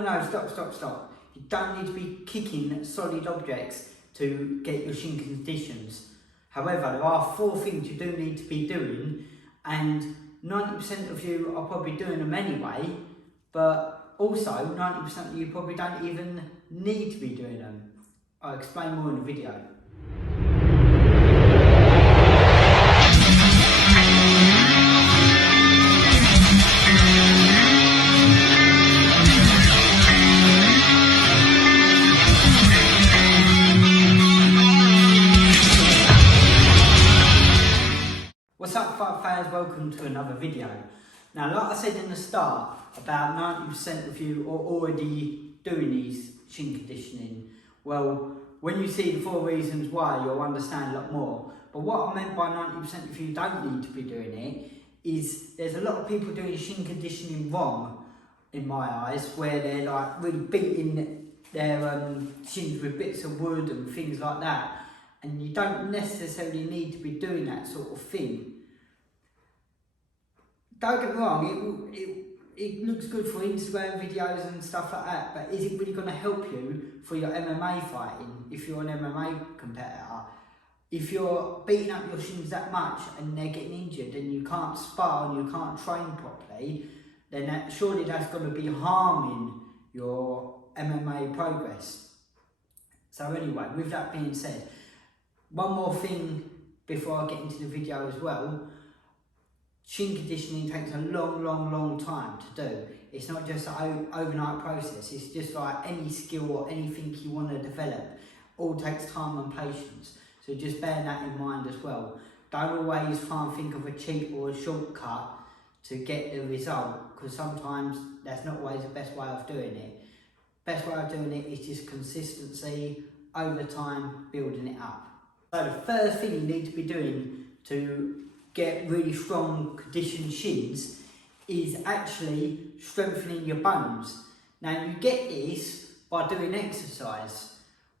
no, stop. You don't need to be kicking solid objects to get your shin conditions. However, there are 4 things you do need to be doing, and 90% of you are probably doing them anyway, but also 90% of you probably don't even need to be doing them. I'll explain more in the video. What's up, fight fans? Welcome to another video. Now, like I said in the start, about 90% of you are already doing these shin conditioning. Well, when you see the 4 reasons why, you'll understand a lot more. But what I meant by 90% of you don't need to be doing it is there's a lot of people doing shin conditioning wrong, in my eyes, where they're like really beating their shins with bits of wood and things like that. And you don't necessarily need to be doing that sort of thing. Don't get me wrong, it looks good for Instagram videos and stuff like that, but is it really going to help you for your MMA fighting if you're an MMA competitor? If you're beating up your shins that much and they're getting injured and you can't spar and you can't train properly, then surely that's going to be harming your MMA progress. So anyway, with that being said, one more thing before I get into the video as well. Shin conditioning takes a long time to do. It's not just an overnight process. It's just like any skill or anything you want to develop. All takes time and patience. So just bear that in mind as well. Don't always try and think of a cheat or a shortcut to get the result, because sometimes that's not always the best way of doing it. Best way of doing it is just consistency over time, building it up. So the first thing you need to be doing to get really strong conditioned shins is actually strengthening your bones. Now you get this by doing exercise.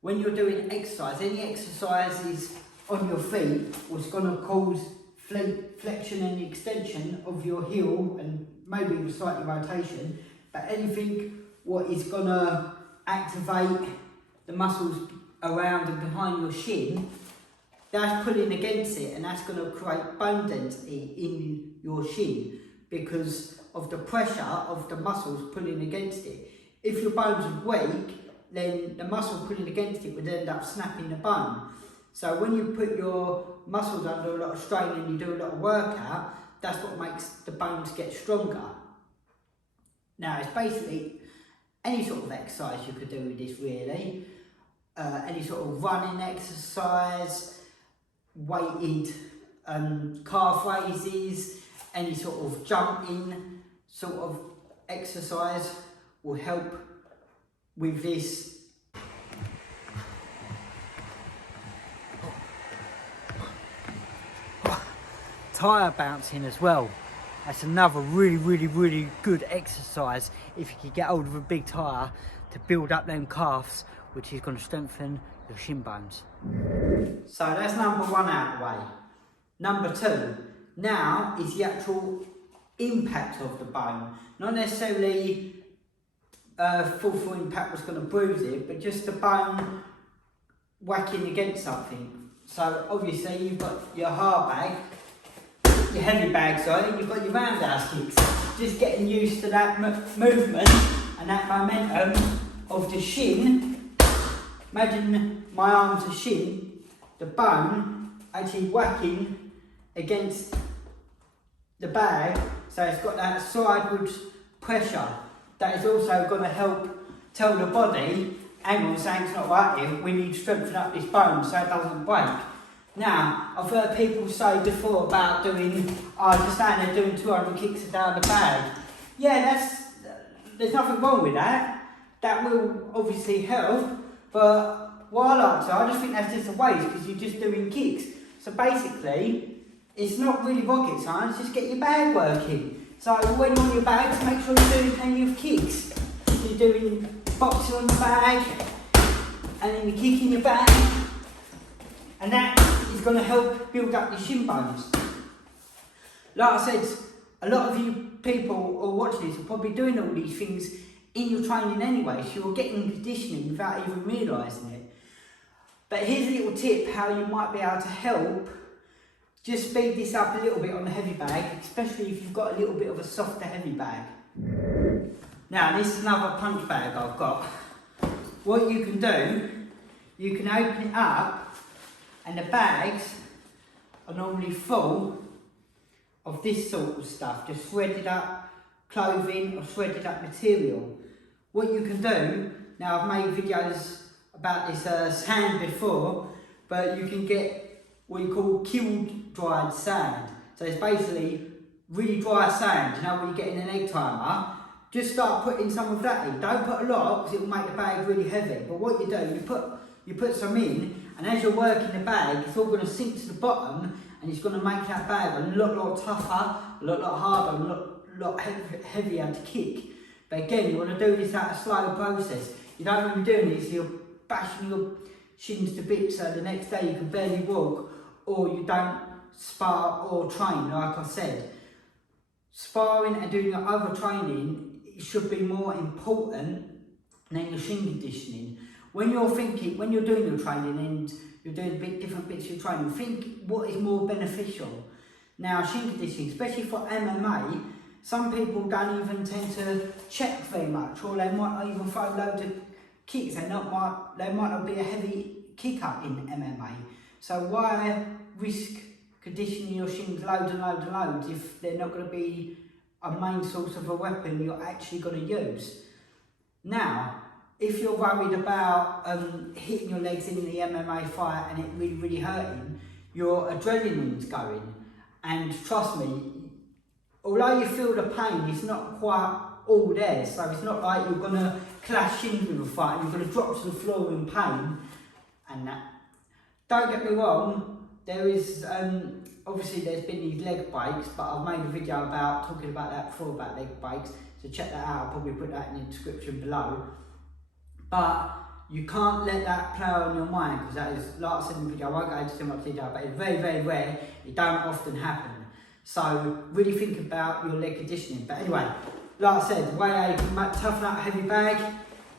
When you're doing exercise, any exercises on your feet what's going to cause flexion and extension of your heel and maybe with slightly rotation, but anything what is going to activate the muscles around and behind your shin, that's pulling against it, and that's going to create bone density in your shin because of the pressure of the muscles pulling against it. If your bones are weak, then the muscle pulling against it would end up snapping the bone. So when you put your muscles under a lot of strain and you do a lot of workout, that's what makes the bones get stronger. Now, it's basically any sort of exercise you could do with this, really. Any sort of running exercise, weighted calf raises, any sort of jumping sort of exercise will help with this. Tire bouncing as well. That's another really good exercise if you can get hold of a big tire to build up them calves, which is going to strengthen your shin bones. So that's number 1 out of the way. Number 2, now is the actual impact of the bone. Not necessarily full impact was going to bruise it, but just the bone whacking against something. So obviously you've got your hard bag, your heavy bag, sorry, you've got your roundhouse kicks. Just getting used to that movement and that momentum of the shin. Imagine my arm to shin, the bone actually whacking against the bag, so it's got that sideward pressure that is also going to help tell the body, hang on, something's not right here, we need to strengthen up this bone so it doesn't break. Now, I've heard people say before about doing, just stand there doing 200 kicks down the bag. Yeah, there's nothing wrong with that. That will obviously help, but what I like to, I just think that's just a waste because you're just doing kicks. So basically, it's not really rocket science, just get your bag working. So when you're on your bags, make sure you're doing plenty of kicks. So you're doing boxing on the bag, and then you're kicking your bag, and that is going to help build up your shin bones. Like I said, a lot of you people who are watching this are probably doing all these things in your training anyway, so you're getting conditioning without even realising it. But here's a little tip how you might be able to help. Just speed this up a little bit on the heavy bag, especially if you've got a little bit of a softer heavy bag. Now this is another punch bag I've got. What you can do, you can open it up and the bags are normally full of this sort of stuff, just threaded up clothing or threaded up material. What you can do, now I've made videos about this sand before, but you can get what you call kiln dried sand. So it's basically really dry sand, you know what you get in an egg timer. Just start putting some of that in. Don't put a lot because it will make the bag really heavy. But what you do, you put some in, and as you're working the bag, it's all going to sink to the bottom, and it's going to make that bag a lot tougher, a lot harder, a lot heavier to kick. But again, you want to do this at a slow process. You don't want to be doing this, you're bashing your shins to bits, so the next day you can barely walk, or you don't spar or train, like I said. Sparring and doing your other training, it should be more important than your shin conditioning. When you're doing your training and you're doing different bits of your training, think what is more beneficial. Now, shin conditioning, especially for MMA, some people don't even tend to check very much, or they might not even throw loads of kicks. They might not be a heavy kicker in MMA. So why risk conditioning your shins loads and loads if they're not going to be a main source of a weapon you're actually going to use? Now, if you're worried about hitting your legs in the MMA fight and it really hurting, your adrenaline's going. And trust me, although you feel the pain, it's not quite all there. So it's not like you're going to clash shins with a fight and you're going to drop to the floor in pain and that. Don't get me wrong, there is, obviously there's been these leg breaks, but I've made a video talking about that before, about leg breaks, so check that out. I'll probably put that in the description below. But you can't let that play on your mind, because that is, like I said in the video, I won't go into too much detail, but it's very rare, it don't often happen. So really think about your leg conditioning. But anyway, like I said, the way you can toughen up a heavy bag,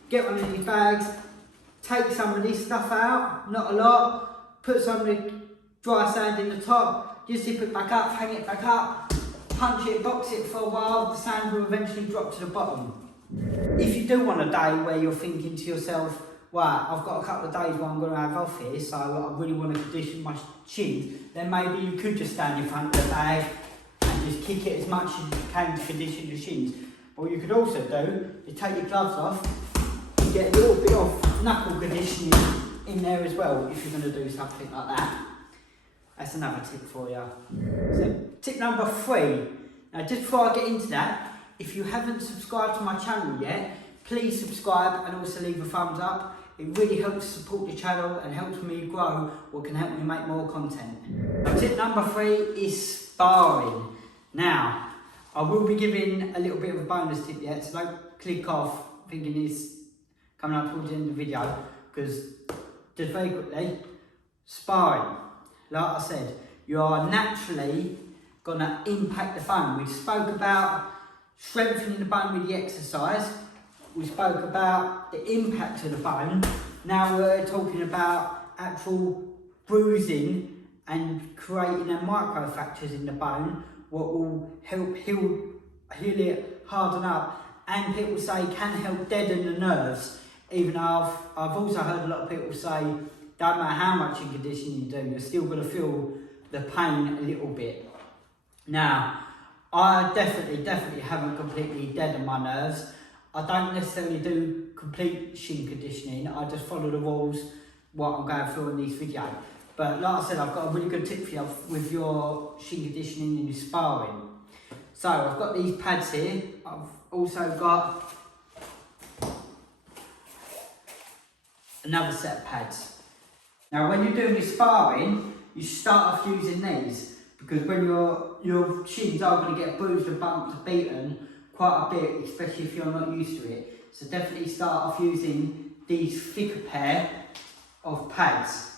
get one of these bags, take some of this stuff out, not a lot, put some of the dry sand in the top, just zip it back up, hang it back up, punch it, box it for a while, the sand will eventually drop to the bottom. If you do want a day where you're thinking to yourself, well, I've got a couple of days where I'm going to have off here, so I really want to condition my shins, then maybe you could just stand in front of the bag and just kick it as much as you can to condition your shins. But what you could also do is take your gloves off and get a little bit of knuckle conditioning in there as well, if you're going to do something like that. That's another tip for you. So, tip number 3. Now, just before I get into that, if you haven't subscribed to my channel yet, please subscribe and also leave a thumbs up. It really helps support the channel and helps me grow, what can help me make more content. Tip number 3 is sparring. Now, I will be giving a little bit of a bonus tip yet, so don't click off thinking it's coming up towards the end of the video, because just very quickly, sparring. Like I said, you are naturally going to impact the bone. We spoke about strengthening the bone with the exercise. We spoke about the impact of the bone. Now we're talking about actual bruising and creating a microfractures in the bone, what will help heal it, harden up, and people say can help deaden the nerves. Even though I've also heard a lot of people say, don't matter how much in conditioning you do, you're still going to feel the pain a little bit. Now, I definitely haven't completely deadened my nerves. I don't necessarily do complete shin conditioning. I just follow the rules, what I'm going through in this video. But like I said, I've got a really good tip for you with your shin conditioning and your sparring. So I've got these pads here. I've also got another set of pads. Now when you're doing your sparring, you start off using these, because when your shins are going to get bruised and bumped and beaten quite a bit, especially if you're not used to it. So definitely start off using these thicker pair of pads.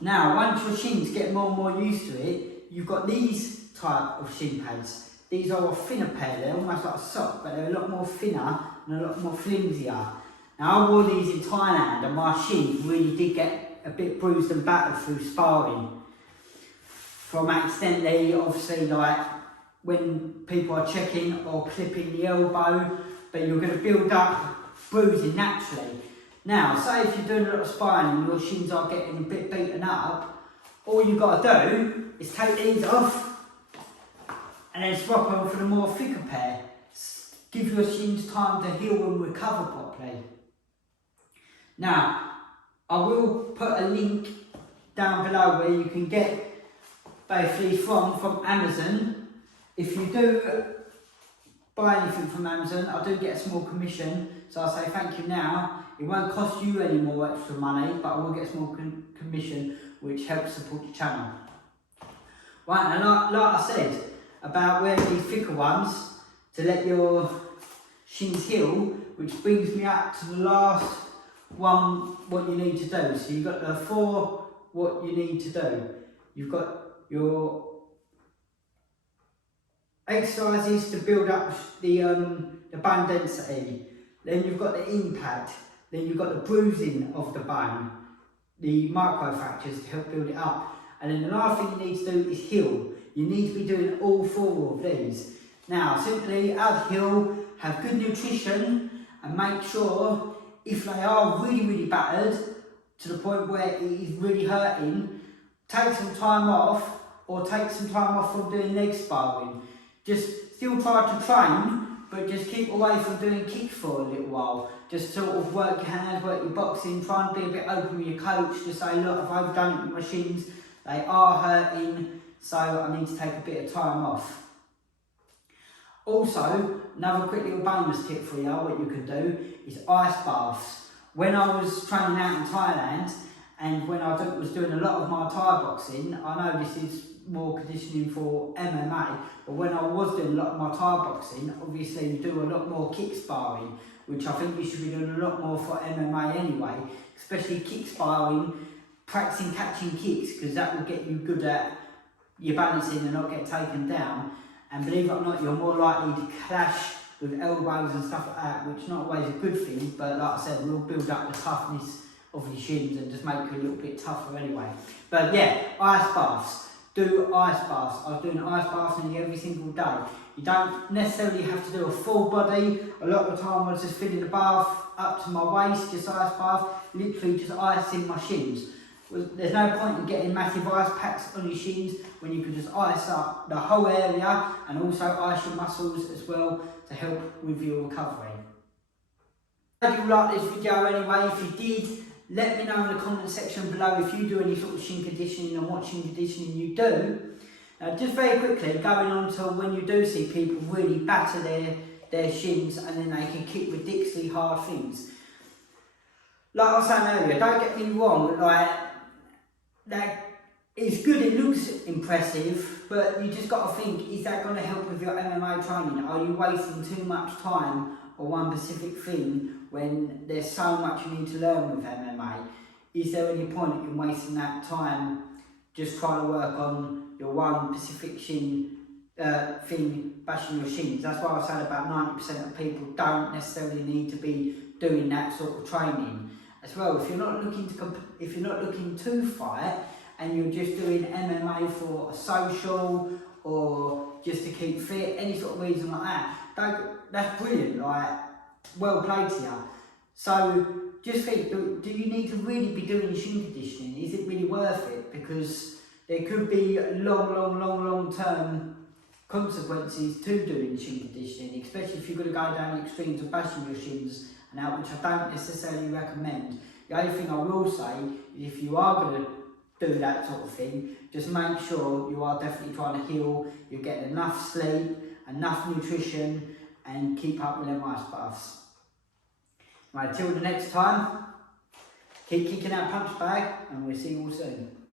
Now once your shins get more and more used to it, you've got these type of shin pads. these are a thinner pair. They're almost like a sock, but they're a lot more thinner and a lot more flimsier. Now I wore these in Thailand and my shins really did get a bit bruised and battered through sparring. From accidentally, obviously, like when people are checking or clipping the elbow, but you're going to build up bruising naturally. Now, say if you're doing a lot of sparring and your shins are getting a bit beaten up, all you've got to do is take these off and then swap them for the more thicker pair. Give your shins time to heal and recover properly. Now, I will put a link down below where you can get both these from Amazon. If you do buy anything from Amazon, I do get a small commission, so I'll say thank you now. It won't cost you any more extra money, but I will get a small commission, which helps support the channel. Right, and like I said, about wearing these thicker ones to let your shins heal, which brings me up to the last one, what you need to do. So you've got the 4 what you need to do. You've got your exercises to build up the bone density. Then you've got the impact. Then you've got the bruising of the bone, the microfractures to help build it up. And then the last thing you need to do is heal. You need to be doing all 4 of these. Now, simply add heal, have good nutrition, and make sure if they are really battered to the point where it is really hurting, take some time off or take some time off from doing leg sparring. Just still try to train, but just keep away from doing kicks for a little while. Just sort of work your hands, work your boxing, try and be a bit open with your coach. Just say, look, I've overdone it with my shins, they are hurting, so I need to take a bit of time off. Also, another quick little bonus tip for you, what you can do is ice baths. When I was training out in Thailand and when I was doing a lot of my Thai boxing, I know this is more conditioning for MMA, but when I was doing a lot of my Thai boxing, obviously you do a lot more kick sparring, which I think you should be doing a lot more for MMA anyway, especially kick sparring, practicing catching kicks, because that will get you good at your balancing and not get taken down. And believe it or not, you're more likely to clash with elbows and stuff like that, which is not always a good thing, but like I said, will build up the toughness of your shins and just make you a little bit tougher anyway. But yeah, ice baths. Do ice baths. I was doing ice baths nearly every single day. You don't necessarily have to do a full body. A lot of the time I was just filling the bath up to my waist, just ice bath, literally just icing my shins. There's no point in getting massive ice packs on your shins when you can just ice up the whole area and also ice your muscles as well to help with your recovery. I hope you liked this video anyway. If you did, let me know in the comment section below if you do any sort of shin conditioning and what shin conditioning you do. Just very quickly, going on to when you do see people really batter their shins and then they can kick ridiculously hard things. Like I was saying earlier, don't get me wrong, like, that is good, it looks impressive, but you just got to think, is that going to help with your MMA training? Are you wasting too much time on one specific thing when there's so much you need to learn with MMA? Is there any point in wasting that time just trying to work on your one specific shin thing, bashing your shins? That's why I said about 90% of people don't necessarily need to be doing that sort of training. As well, if you're not looking to fight and you're just doing MMA for a social or just to keep fit, any sort of reason like that, that's brilliant, like, well played to you. So just think, do you need to really be doing shin conditioning? Is it really worth it? Because there could be long term consequences to doing shin conditioning, especially if you're going to go down the extremes of bashing your shins and out, which I don't necessarily recommend. The only thing I will say is if you are going to do that sort of thing, just make sure you are definitely trying to heal, you're getting enough sleep, enough nutrition, and keep up with them ice baths. Right, till the next time, keep kicking that punch bag, and we'll see you all soon.